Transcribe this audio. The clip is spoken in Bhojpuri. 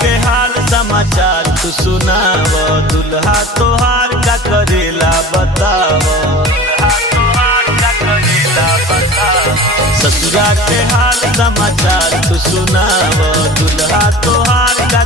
के हाल समाचार तू सुनाव, दुल्हा तोहार का करेला बताव, ससुरा के हाल समाचार तू सुनाव, दुल्हा तोहार का